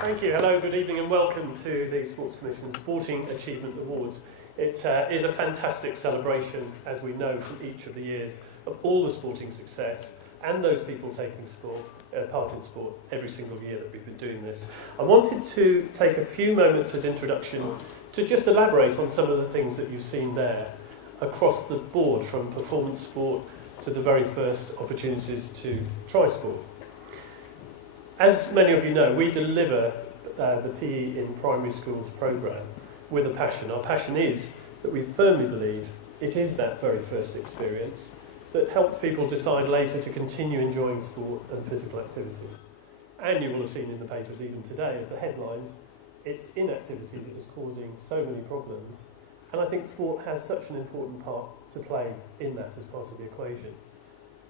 Thank you. Hello, good evening and welcome to the Sports Commission Sporting Achievement Awards. It is a fantastic celebration, as we know from each of the years, of all the sporting success and those people taking part in sport every single year that we've been doing this. I wanted to take a few moments as introduction to just elaborate on some of the things that you've seen there across the board, from performance sport to the very first opportunities to try sport. As many of you know, we deliver the PE in primary schools programme with a passion. Our passion is that we firmly believe it is that very first experience that helps people decide later to continue enjoying sport and physical activity. And you will have seen in the papers even today as the headlines, it's inactivity that is causing so many problems. And I think sport has such an important part to play in that as part of the equation.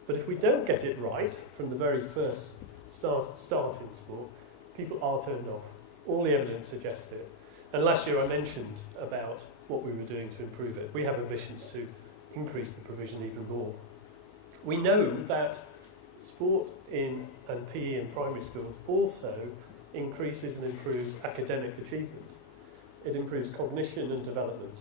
But if we don't get it right from the very first start in sport, people are turned off. All the evidence suggests it. And last year I mentioned about what we were doing to improve it. We have ambitions to increase the provision even more. We know that sport and PE in primary schools also increases and improves academic achievement. It improves cognition and development.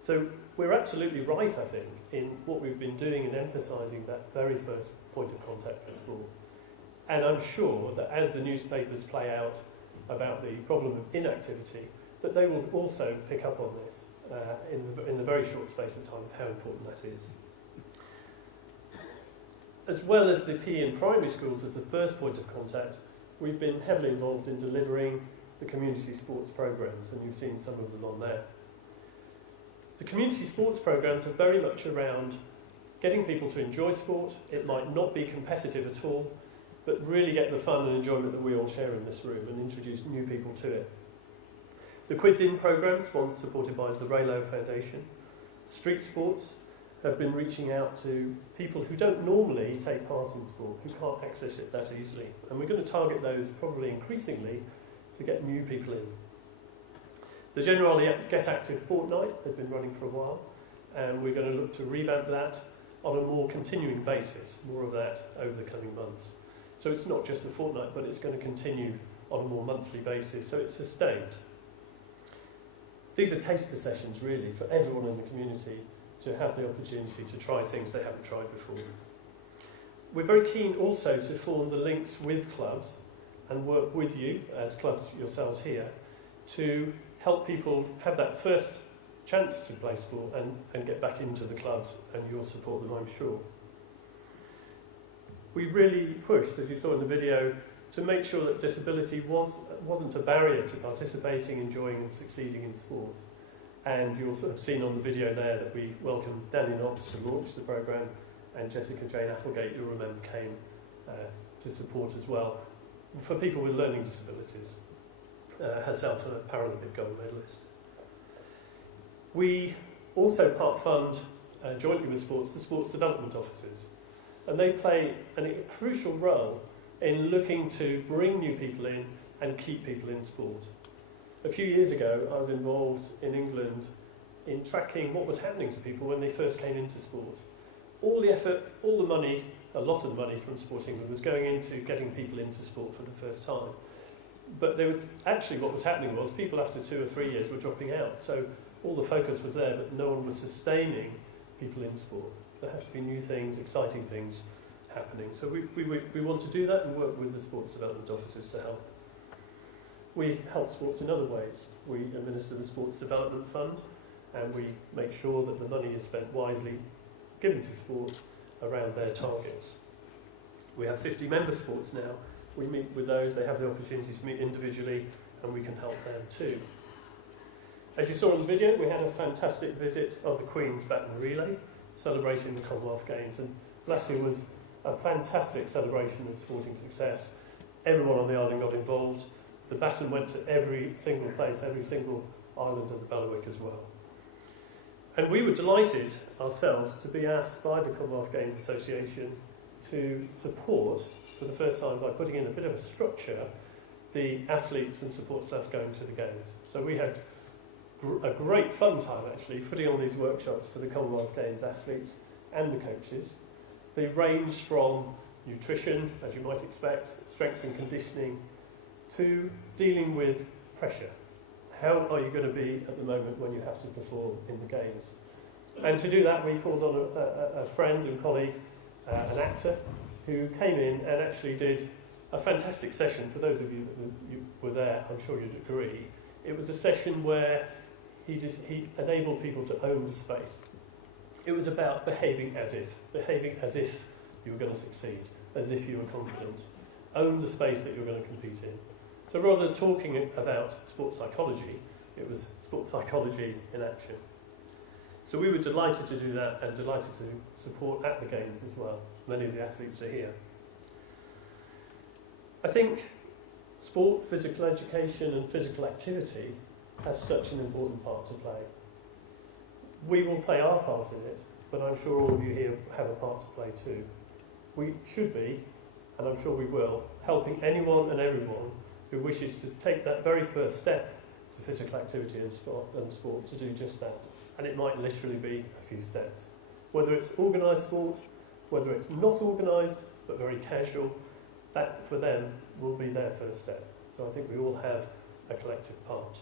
So we're absolutely right, I think, in what we've been doing in emphasising that very first point of contact for sport. And I'm sure that as the newspapers play out about the problem of inactivity, that they will also pick up on this in the very short space of time of how important that is. As well as the PE in primary schools as the first point of contact, we've been heavily involved in delivering the community sports programmes, and you've seen some of them on there. The community sports programmes are very much around getting people to enjoy sport. It might not be competitive at all, but really get the fun and enjoyment that we all share in this room and introduce new people to it. The Quids In programmes, one supported by the Raylo Foundation. Street sports have been reaching out to people who don't normally take part in sport, who can't access it that easily. And we're going to target those probably increasingly to get new people in. The Generally Get Active fortnight has been running for a while, and we're going to look to revamp that on a more continuing basis, more of that over the coming months. So it's not just a fortnight, but it's going to continue on a more monthly basis, so it's sustained. These are taster sessions, really, for everyone in the community to have the opportunity to try things they haven't tried before. We're very keen also to form the links with clubs and work with you, as clubs yourselves here, to help people have that first chance to play sport and get back into the clubs, and you'll support them, I'm sure. We really pushed, as you saw in the video, to make sure that disability wasn't a barrier to participating, enjoying and succeeding in sport. And you'll sort of seen on the video there that we welcomed Danny Nobbs to launch the programme, and Jessica Jane Applegate, you'll remember, came to support as well, for people with learning disabilities, herself a Paralympic gold medalist. We also part fund, jointly with sports, the sports development officers. And they play a crucial role in looking to bring new people in and keep people in sport. A few years ago, I was involved in England in tracking what was happening to people when they first came into sport. All the effort, all the money, a lot of money from Sport England was going into getting people into sport for the first time. But what was happening was people after 2 or 3 years were dropping out. So all the focus was there, but no one was sustaining people in sport. There has to be new things, exciting things happening. So we want to do that and work with the sports development officers to help. We help sports in other ways. We administer the Sports Development Fund, and we make sure that the money is spent wisely, given to sport around their targets. We have 50 member sports now. We meet with those, they have the opportunity to meet individually, and we can help them too. As you saw in the video, we had a fantastic visit of the Queen's Baton Relay, celebrating the Commonwealth Games, and last year was a fantastic celebration of sporting success. Everyone on the island got involved. The baton went to every single place, every single island of the Bailiwick as well. And we were delighted ourselves to be asked by the Commonwealth Games Association to support, for the first time by putting in a bit of a structure, the athletes and support staff going to the Games. So we had a great fun time actually putting on these workshops for the Commonwealth Games athletes and the coaches. They range from nutrition, as you might expect, strength and conditioning, to dealing with pressure. How are you going to be at the moment when you have to perform in the games? And to do that, we called on a friend and colleague, an actor, who came in and actually did a fantastic session. For those of you that were there, I'm sure you'd agree. It was a session where he enabled people to own the space. It was about behaving as if you were going to succeed, as if you were confident. Own the space that you're going to compete in. So rather than talking about sports psychology, it was sports psychology in action. So we were delighted to do that and delighted to support at the Games as well. Many of the athletes are here. I think sport, physical education and physical activity has such an important part to play. We will play our part in it, but I'm sure all of you here have a part to play too. We should be, and I'm sure we will, helping anyone and everyone who wishes to take that very first step to physical activity and sport to do just that. And it might literally be a few steps. Whether it's organised sport, whether it's not organised but very casual, that for them will be their first step. So I think we all have a collective part.